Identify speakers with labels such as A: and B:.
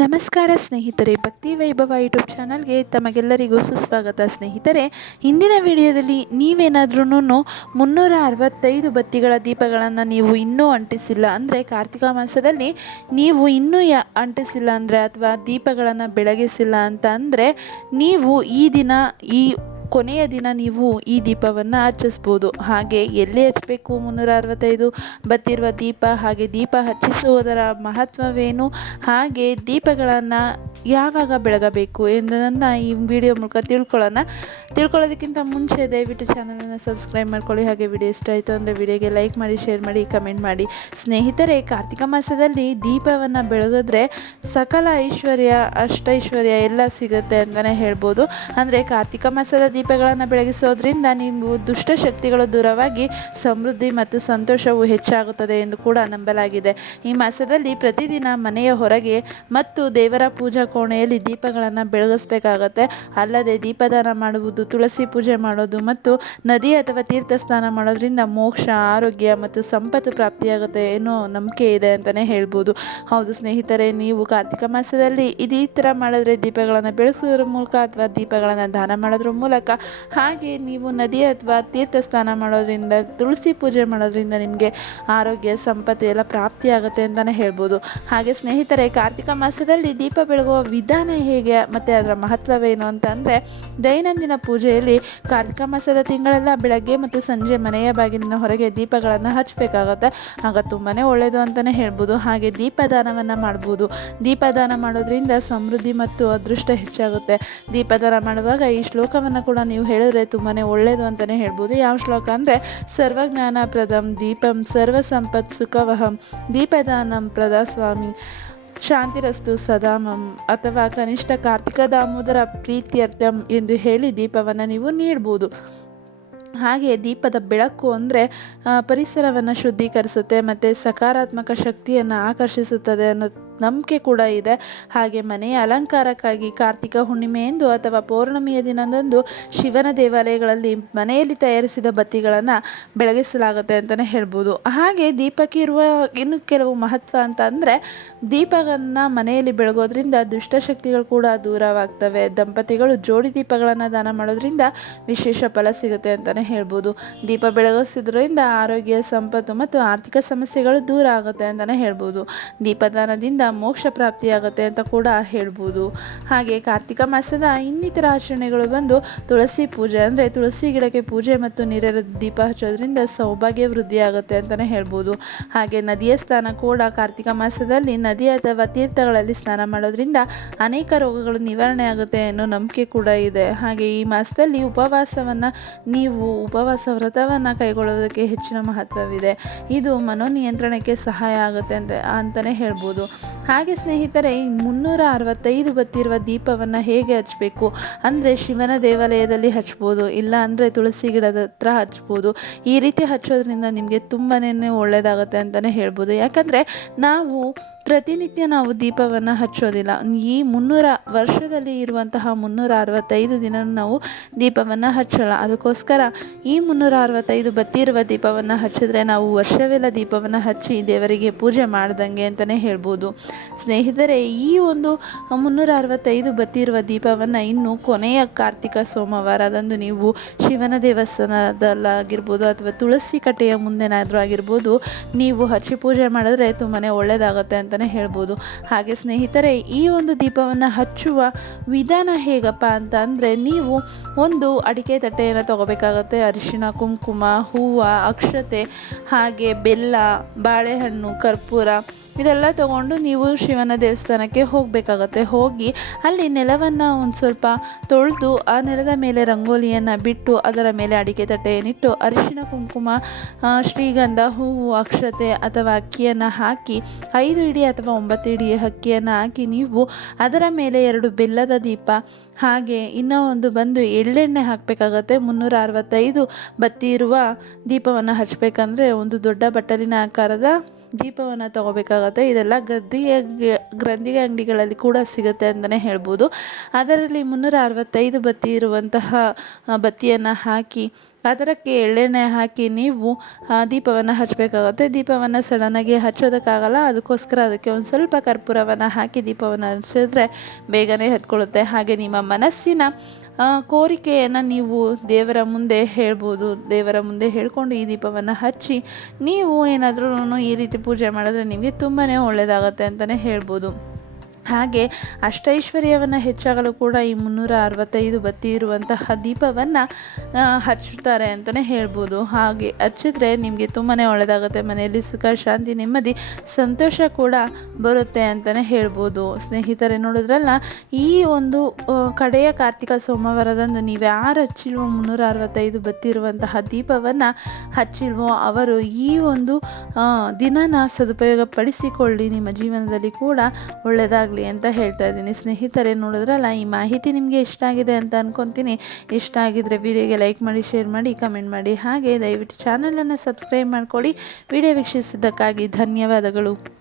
A: ನಮಸ್ಕಾರ ಸ್ನೇಹಿತರೆ, ಭಕ್ತಿ ವೈಭವ ಯೂಟ್ಯೂಬ್ ಚಾನಲ್ಗೆ ತಮಗೆಲ್ಲರಿಗೂ ಸುಸ್ವಾಗತ ಸ್ನೇಹಿತರೆ. ಹಿಂದಿನ ವಿಡಿಯೋದಲ್ಲಿ ನೀವೇನಾದ್ರೂ ಮುನ್ನೂರ ಅರವತ್ತೈದು ಬತ್ತಿಗಳ ದೀಪಗಳನ್ನು ನೀವು ಇನ್ನೂ ಅಂಟಿಸಿಲ್ಲ ಅಂದರೆ ಕಾರ್ತಿಕ ಮಾಸದಲ್ಲಿ ನೀವು ಇನ್ನೂ ಯ ಅಂಟಿಸಿಲ್ಲ ಅಂದರೆ ಅಥವಾ ದೀಪಗಳನ್ನು ಬೆಳಗಿಸಿಲ್ಲ ಅಂತ ಅಂದರೆ ನೀವು ಈ ದಿನ ಈ ಕೊನೆಯ ದಿನ ನೀವು ಈ ದೀಪವನ್ನು ಹಚ್ಚಿಸ್ಬೋದು. ಹಾಗೆ ಎಲ್ಲಿ ಹಚ್ಚಬೇಕು ಮುನ್ನೂರ ಅರವತ್ತೈದು ಬತ್ತಿರುವ ದೀಪ, ಹಾಗೆ ದೀಪ ಹಚ್ಚಿಸುವುದರ ಮಹತ್ವವೇನು? ಹಾಗೆ ದೀಪಗಳನ್ನು ಯಾವಾಗ ಬೆಳಗಬೇಕು ಎಂದನ್ನು ಈ ವಿಡಿಯೋ ಮೂಲಕ ತಿಳ್ಕೊಳ್ಳೋಣ. ತಿಳ್ಕೊಳ್ಳೋದಕ್ಕಿಂತ ಮುಂಚೆ ದಯವಿಟ್ಟು ಚಾನಲನ್ನು ಸಬ್ಸ್ಕ್ರೈಬ್ ಮಾಡ್ಕೊಳ್ಳಿ. ಹಾಗೆ ವಿಡಿಯೋ ಇಷ್ಟ ಆಯಿತು ಅಂದರೆ ವಿಡಿಯೋಗೆ ಲೈಕ್ ಮಾಡಿ ಶೇರ್ ಮಾಡಿ ಕಮೆಂಟ್ ಮಾಡಿ. ಸ್ನೇಹಿತರೆ, ಕಾರ್ತಿಕ ಮಾಸದಲ್ಲಿ ದೀಪವನ್ನು ಬೆಳಗಿದ್ರೆ ಸಕಲ ಐಶ್ವರ್ಯ, ಅಷ್ಟೈಶ್ವರ್ಯ ಎಲ್ಲ ಸಿಗುತ್ತೆ ಅಂತಲೇ ಹೇಳ್ಬೋದು. ಅಂದರೆ ಕಾರ್ತಿಕ ಮಾಸದ ದೀಪಗಳನ್ನು ಬೆಳಗಿಸೋದ್ರಿಂದ ನೀವು ದುಷ್ಟಶಕ್ತಿಗಳು ದೂರವಾಗಿ ಸಮೃದ್ಧಿ ಮತ್ತು ಸಂತೋಷವು ಹೆಚ್ಚಾಗುತ್ತದೆ ಎಂದು ಕೂಡ ನಂಬಲಾಗಿದೆ. ಈ ಮಾಸದಲ್ಲಿ ಪ್ರತಿದಿನ ಮನೆಯ ಹೊರಗೆ ಮತ್ತು ದೇವರ ಪೂಜಾ ಕೋಣೆಯಲ್ಲಿ ದೀಪಗಳನ್ನು ಬೆಳಗಿಸಬೇಕಾಗತ್ತೆ. ಅಲ್ಲದೆ ದೀಪದಾನ ಮಾಡುವುದು, ತುಳಸಿ ಪೂಜೆ ಮಾಡೋದು ಮತ್ತು ನದಿ ಅಥವಾ ತೀರ್ಥ ಸ್ನಾನ ಮಾಡೋದ್ರಿಂದ ಮೋಕ್ಷ, ಆರೋಗ್ಯ ಮತ್ತು ಸಂಪತ್ತು ಪ್ರಾಪ್ತಿಯಾಗುತ್ತೆ ಏನೋ ನಂಬಿಕೆ ಇದೆ ಅಂತಲೇ ಹೇಳ್ಬೋದು. ಹೌದು ಸ್ನೇಹಿತರೆ, ನೀವು ಕಾರ್ತಿಕ ಮಾಸದಲ್ಲಿ ಇದೇ ಥರ ಮಾಡಿದ್ರೆ ದೀಪಗಳನ್ನು ಬೆಳೆಸೋದ್ರ ಮೂಲಕ ಅಥವಾ ದೀಪಗಳನ್ನು ದಾನ ಮಾಡೋದ್ರ ಮೂಲಕ ಹಾಗೆ ನೀವು ನದಿ ಅಥವಾ ತೀರ್ಥ ಸ್ನಾನ ಮಾಡೋದ್ರಿಂದ, ತುಳಸಿ ಪೂಜೆ ಮಾಡೋದ್ರಿಂದ ನಿಮಗೆ ಆರೋಗ್ಯ, ಸಂಪತ್ತು ಎಲ್ಲ ಪ್ರಾಪ್ತಿಯಾಗುತ್ತೆ ಅಂತಲೇ ಹೇಳ್ಬೋದು. ಹಾಗೆ ಸ್ನೇಹಿತರೆ, ಕಾರ್ತಿಕ ಮಾಸದಲ್ಲಿ ದೀಪ ಬೆಳಗುವ ವಿಧಾನ ಹೇಗೆ, ಮತ್ತು ಅದರ ಮಹತ್ವವೇನು ಅಂತಂದರೆ, ದೈನಂದಿನ ಪೂಜೆಯಲ್ಲಿ ಕಾರ್ತಿಕ ಮಾಸದ ತಿಂಗಳೆಲ್ಲ ಬೆಳಗ್ಗೆ ಮತ್ತು ಸಂಜೆ ಮನೆಯ ಬಾಗಿಲಿನ ಹೊರಗೆ ದೀಪಗಳನ್ನು ಹಚ್ಚಬೇಕಾಗತ್ತೆ ಆಗ ತುಂಬಾ ಒಳ್ಳೆಯದು ಅಂತಲೇ ಹೇಳ್ಬೋದು. ಹಾಗೆ ದೀಪದಾನವನ್ನು ಮಾಡ್ಬೋದು. ದೀಪದಾನ ಮಾಡೋದ್ರಿಂದ ಸಮೃದ್ಧಿ ಮತ್ತು ಅದೃಷ್ಟ ಹೆಚ್ಚಾಗುತ್ತೆ. ದೀಪದಾನ ಮಾಡುವಾಗ ಈ ಶ್ಲೋಕವನ್ನು ಕೂಡ ನೀವು ಹೇಳಿದ್ರೆ ತುಂಬಾ ಒಳ್ಳೆಯದು ಅಂತಲೇ ಹೇಳ್ಬೋದು. ಯಾವ ಶ್ಲೋಕ ಅಂದರೆ, ಸರ್ವಜ್ಞಾನ ಪ್ರದಂ ದೀಪಂ ಸರ್ವ ಸಂಪತ್ ಸುಖವಹಂ ದೀಪದಾನಂ ಪ್ರದಾ ಸ್ವಾಮಿ ಶಾಂತಿರಸ್ತು ಸದಾಮಂ ಅಥವಾ ಕನಿಷ್ಠ ಕಾರ್ತಿಕ ದಾಮೋದರ ಪ್ರೀತ್ಯರ್ಥಂ ಎಂದು ಹೇಳಿ ದೀಪವನ್ನು ನೀವು ನೀಡ್ಬೋದು. ಹಾಗೆ ದೀಪದ ಬೆಳಕು ಅಂದರೆ ಪರಿಸರವನ್ನು ಶುದ್ಧೀಕರಿಸುತ್ತೆ ಮತ್ತು ಸಕಾರಾತ್ಮಕ ಶಕ್ತಿಯನ್ನು ಆಕರ್ಷಿಸುತ್ತದೆ ಅನ್ನೋ ನಂಬಿಕೆ ಕೂಡ ಇದೆ. ಹಾಗೆ ಮನೆಯ ಅಲಂಕಾರಕ್ಕಾಗಿ ಕಾರ್ತಿಕ ಹುಣ್ಣಿಮೆಯಂದು ಅಥವಾ ಪೌರ್ಣಮಿಯ ದಿನದಂದು ಶಿವನ ದೇವಾಲಯಗಳಲ್ಲಿ ಮನೆಯಲ್ಲಿ ತಯಾರಿಸಿದ ಬತ್ತಿಗಳನ್ನು ಬೆಳಗಿಸಲಾಗುತ್ತೆ ಅಂತಲೇ ಹೇಳ್ಬೋದು. ಹಾಗೆ ದೀಪಕ್ಕೆ ಇರುವ ಇನ್ನು ಕೆಲವು ಮಹತ್ವ ಅಂತ ಅಂದರೆ ದೀಪವನ್ನು ಮನೆಯಲ್ಲಿ ಬೆಳಗೋದ್ರಿಂದ ದುಷ್ಟಶಕ್ತಿಗಳು ಕೂಡ ದೂರವಾಗ್ತವೆ. ದಂಪತಿಗಳು ಜೋಡಿ ದೀಪಗಳನ್ನು ದಾನ ಮಾಡೋದ್ರಿಂದ ವಿಶೇಷ ಫಲ ಸಿಗುತ್ತೆ ಅಂತಲೇ ಹೇಳ್ಬೋದು. ದೀಪ ಬೆಳಗಿಸೋದ್ರಿಂದ ಆರೋಗ್ಯ, ಸಂಪತ್ತು ಮತ್ತು ಆರ್ಥಿಕ ಸಮಸ್ಯೆಗಳು ದೂರ ಆಗುತ್ತೆ ಅಂತಲೇ ಹೇಳ್ಬೋದು. ದೀಪದಾನದಿಂದ ಮೋಕ್ಷ ಪ್ರಾಪ್ತಿಯಾಗುತ್ತೆ ಅಂತ ಕೂಡ ಹೇಳ್ಬೋದು. ಹಾಗೆ ಕಾರ್ತಿಕ ಮಾಸದ ಇನ್ನಿತರ ಆಚರಣೆಗಳು ಬಂದು ತುಳಸಿ ಪೂಜೆ ಅಂದರೆ ತುಳಸಿ ಗಿಡಕ್ಕೆ ಪೂಜೆ ಮತ್ತು ನೀರರ ದೀಪ ಹಚ್ಚೋದ್ರಿಂದ ಸೌಭಾಗ್ಯ ವೃದ್ಧಿಯಾಗುತ್ತೆ ಅಂತಲೇ ಹೇಳ್ಬೋದು. ಹಾಗೆ ನದಿಯ ಸ್ನಾನ ಕೂಡ ಕಾರ್ತಿಕ ಮಾಸದಲ್ಲಿ ನದಿ ಅಥವಾ ತೀರ್ಥಗಳಲ್ಲಿ ಸ್ನಾನ ಮಾಡೋದ್ರಿಂದ ಅನೇಕ ರೋಗಗಳು ನಿವಾರಣೆ ಆಗುತ್ತೆ ಅನ್ನೋ ನಂಬಿಕೆ ಕೂಡ ಇದೆ. ಹಾಗೆ ಈ ಮಾಸದಲ್ಲಿ ಉಪವಾಸವನ್ನು ನೀವು, ಉಪವಾಸ ವ್ರತವನ್ನು ಕೈಗೊಳ್ಳೋದಕ್ಕೆ ಹೆಚ್ಚಿನ ಮಹತ್ವವಿದೆ. ಇದು ಮನೋನಿಯಂತ್ರಣಕ್ಕೆ ಸಹಾಯ ಆಗುತ್ತೆ ಅಂತ ಅಂತಲೇ ಹೇಳ್ಬೋದು. ಹಾಗೆ ಸ್ನೇಹಿತರೆ ಮುನ್ನೂರ ಅರವತ್ತೈದು ಬತ್ತಿರುವ ದೀಪವನ್ನು ಹೇಗೆ ಹಚ್ಚಬೇಕು ಅಂದರೆ ಶಿವನ ದೇವಾಲಯದಲ್ಲಿ ಹಚ್ಬೋದು, ಇಲ್ಲ ಅಂದರೆ ತುಳಸಿ ಗಿಡದ ಹತ್ರ ಹಚ್ಬೋದು. ಈ ರೀತಿ ಹಚ್ಚೋದ್ರಿಂದ ನಿಮಗೆ ತುಂಬಾ ಒಳ್ಳೆಯದಾಗುತ್ತೆ ಅಂತಲೇ ಹೇಳ್ಬೋದು. ಯಾಕಂದರೆ ನಾವು ಪ್ರತಿನಿತ್ಯ ನಾವು ದೀಪವನ್ನು ಹಚ್ಚೋದಿಲ್ಲ. ಈ ಮುನ್ನೂರ ವರ್ಷದಲ್ಲಿ ಇರುವಂತಹ ಮುನ್ನೂರ ಅರವತ್ತೈದು ದಿನ ನಾವು ದೀಪವನ್ನು ಹಚ್ಚೋಲ್ಲ. ಅದಕ್ಕೋಸ್ಕರ ಈ ಮುನ್ನೂರ ಅರವತ್ತೈದು ಬತ್ತಿ ಇರುವ ದೀಪವನ್ನು ಹಚ್ಚಿದ್ರೆ ನಾವು ವರ್ಷವೆಲ್ಲ ದೀಪವನ್ನು ಹಚ್ಚಿ ದೇವರಿಗೆ ಪೂಜೆ ಮಾಡ್ದಂಗೆ ಅಂತಲೇ ಹೇಳ್ಬೋದು. ಸ್ನೇಹಿತರೆ, ಈ ಒಂದು ಮುನ್ನೂರ ಅರವತ್ತೈದು ಬತ್ತಿ ಇರುವ ದೀಪವನ್ನು ಇನ್ನು ಕೊನೆಯ ಕಾರ್ತಿಕ ಸೋಮವಾರದಂದು ನೀವು ಶಿವನ ದೇವಸ್ಥಾನದಲ್ಲಾಗಿರ್ಬೋದು ಅಥವಾ ತುಳಸಿ ಕಟ್ಟೆಯ ಮುಂದೆನಾದರೂ ಆಗಿರ್ಬೋದು, ನೀವು ಹಚ್ಚಿ ಪೂಜೆ ಮಾಡಿದ್ರೆ ತುಂಬಾ ಒಳ್ಳೆಯದಾಗುತ್ತೆ ಅಂತಲೇ ಹೇಳ್ಬೋದು. ಹಾಗೆ ಸ್ನೇಹಿತರೆ, ಈ ಒಂದು ದೀಪವನ್ನು ಹಚ್ಚುವ ವಿಧಾನ ಹೇಗಪ್ಪ ಅಂತ ಅಂದರೆ, ನೀವು ಒಂದು ಅಡಿಕೆ ತಟ್ಟೆಯನ್ನು ತಗೋಬೇಕಾಗತ್ತೆ. ಅರಿಶಿನ ಕುಂಕುಮ, ಹೂವು, ಅಕ್ಷತೆ, ಹಾಗೆ ಬೆಲ್ಲ, ಬಾಳೆಹಣ್ಣು, ಕರ್ಪೂರ ಇದೆಲ್ಲ ತಗೊಂಡು ನೀವು ಶಿವನ ದೇವಸ್ಥಾನಕ್ಕೆ ಹೋಗಬೇಕಾಗತ್ತೆ. ಹೋಗಿ ಅಲ್ಲಿ ನೆಲವನ್ನು ಒಂದು ಸ್ವಲ್ಪ ತೊಳೆದು ಆ ನೆಲದ ಮೇಲೆ ರಂಗೋಲಿಯನ್ನು ಬಿಟ್ಟು ಅದರ ಮೇಲೆ ಅಡಿಕೆ ತಟ್ಟೆಯನ್ನಿಟ್ಟು ಅರಿಶಿನ ಕುಂಕುಮ ಶ್ರೀಗಂಧ, ಹೂವು, ಅಕ್ಷತೆ ಅಥವಾ ಅಕ್ಕಿಯನ್ನು ಹಾಕಿ ಐದು ಇಡಿ ಅಥವಾ ಒಂಬತ್ತು ಇಡಿ ಅಕ್ಕಿಯನ್ನು ಹಾಕಿ ನೀವು ಅದರ ಮೇಲೆ ಎರಡು ಬೆಲ್ಲದ ದೀಪ, ಹಾಗೆ ಇನ್ನೂ ಒಂದು ಬಂದು ಎಳ್ಳೆಣ್ಣೆ ಹಾಕಬೇಕಾಗತ್ತೆ. ಮುನ್ನೂರ ಅರವತ್ತೈದು ಬತ್ತಿ ಇರುವ ದೀಪವನ್ನು ಹಚ್ಚಬೇಕಂದ್ರೆ ಒಂದು ದೊಡ್ಡ ಬಟ್ಟಲಿನ ಆಕಾರದ ದೀಪವನ್ನು ತಗೋಬೇಕಾಗತ್ತೆ. ಇದೆಲ್ಲ ಗದ್ದಿಗೆ ಗ್ರಂಥಿಗೆ ಅಂಗಡಿಗಳಲ್ಲಿ ಕೂಡ ಸಿಗುತ್ತೆ ಅಂತಲೇ ಹೇಳ್ಬೋದು. ಅದರಲ್ಲಿ ಮುನ್ನೂರ ಅರವತ್ತೈದು ಬತ್ತಿ ಇರುವಂತಹ ಬತ್ತಿಯನ್ನು ಹಾಕಿ ಅದಕ್ಕೆ ಎಳ್ಳೆಣ್ಣೆ ಹಾಕಿ ನೀವು ದೀಪವನ್ನು ಹಚ್ಚಬೇಕಾಗುತ್ತೆ ದೀಪವನ್ನು ಸಡನ್ನಾಗಿ ಹಚ್ಚೋದಕ್ಕಾಗಲ್ಲ, ಅದಕ್ಕೋಸ್ಕರ ಅದಕ್ಕೆ ಒಂದು ಸ್ವಲ್ಪ ಕರ್ಪೂರವನ್ನು ಹಾಕಿ ದೀಪವನ್ನು ಹಚ್ಚಿದ್ರೆ ಬೇಗನೆ ಹತ್ಕೊಳ್ಳುತ್ತೆ ಹಾಗೆ ನಿಮ್ಮ ಮನಸ್ಸಿನ ಕೋರಿಕೆಯನ್ನು ನೀವು ದೇವರ ಮುಂದೆ ಹೇಳ್ಬೋದು. ದೇವರ ಮುಂದೆ ಹೇಳ್ಕೊಂಡು ಈ ದೀಪವನ್ನು ಹಚ್ಚಿ ನೀವು ಏನಾದರೂ ಈ ರೀತಿ ಪೂಜೆ ಮಾಡಿದ್ರೆ ನಿಮಗೆ ತುಂಬಾ ಒಳ್ಳೆಯದಾಗತ್ತೆ ಅಂತಲೇ ಹೇಳ್ಬೋದು. ಹಾಗೆ ಅಷ್ಟೈಶ್ವರ್ಯವನ್ನು ಹೆಚ್ಚಾಗಲು ಕೂಡ ಈ ಮುನ್ನೂರ ಅರವತ್ತೈದು ಬತ್ತಿ ಇರುವಂತಹ ದೀಪವನ್ನು ಹಚ್ಚುತ್ತಾರೆ ಅಂತಲೇ ಹೇಳ್ಬೋದು. ಹಾಗೆ ಹಚ್ಚಿದ್ರೆ ನಿಮಗೆ ತುಂಬಾ ಒಳ್ಳೆಯದಾಗುತ್ತೆ ಮನೆಯಲ್ಲಿ ಸುಖ, ಶಾಂತಿ, ನೆಮ್ಮದಿ, ಸಂತೋಷ ಕೂಡ ಬರುತ್ತೆ ಅಂತಲೇ ಹೇಳ್ಬೋದು. ಸ್ನೇಹಿತರೆ, ನೋಡಿದ್ರಲ್ಲ, ಈ ಒಂದು ಕಡೆಯ ಕಾರ್ತಿಕ ಸೋಮವಾರದಂದು ನೀವು ಯಾರು ಹಚ್ಚಿಲ್ವೋ ಮುನ್ನೂರ ಅರವತ್ತೈದು ಬತ್ತಿರುವಂತಹ ದೀಪವನ್ನು ಹಚ್ಚಿಲ್ವೋ ಅವರು ಈ ಒಂದು ದಿನನ ಸದುಪಯೋಗ ಪಡಿಸಿಕೊಳ್ಳಿ ನಿಮ್ಮ ಜೀವನದಲ್ಲಿ ಕೂಡ ಒಳ್ಳೆಯದಾಗಲಿ ಅಂತ ಹೇಳ್ತಾ ಇದ್ದೀನಿ. ಸ್ನೇಹಿತರೆ, ನೋಡಿದ್ರಲ್ಲ, ಈ ಮಾಹಿತಿ ನಿಮಗೆ ಇಷ್ಟ ಆಗಿದೆ ಅಂತ ಅಂದ್ಕೊತೀನಿ ಇಷ್ಟ ಆಗಿದ್ರೆ ವಿಡಿಯೋಗೆ ಲೈಕ್ ಮಾಡಿ, ಶೇರ್ ಮಾಡಿ, ಕಮೆಂಟ್ ಮಾಡಿ. ಹಾಗೆ ದಯವಿಟ್ಟು ಚಾನಲನ್ನು ಸಬ್ಸ್ಕ್ರೈಬ್ ಮಾಡ್ಕೊಳ್ಳಿ. ವಿಡಿಯೋ ವೀಕ್ಷಿಸಿದ್ದಕ್ಕಾಗಿ ಧನ್ಯವಾದಗಳು.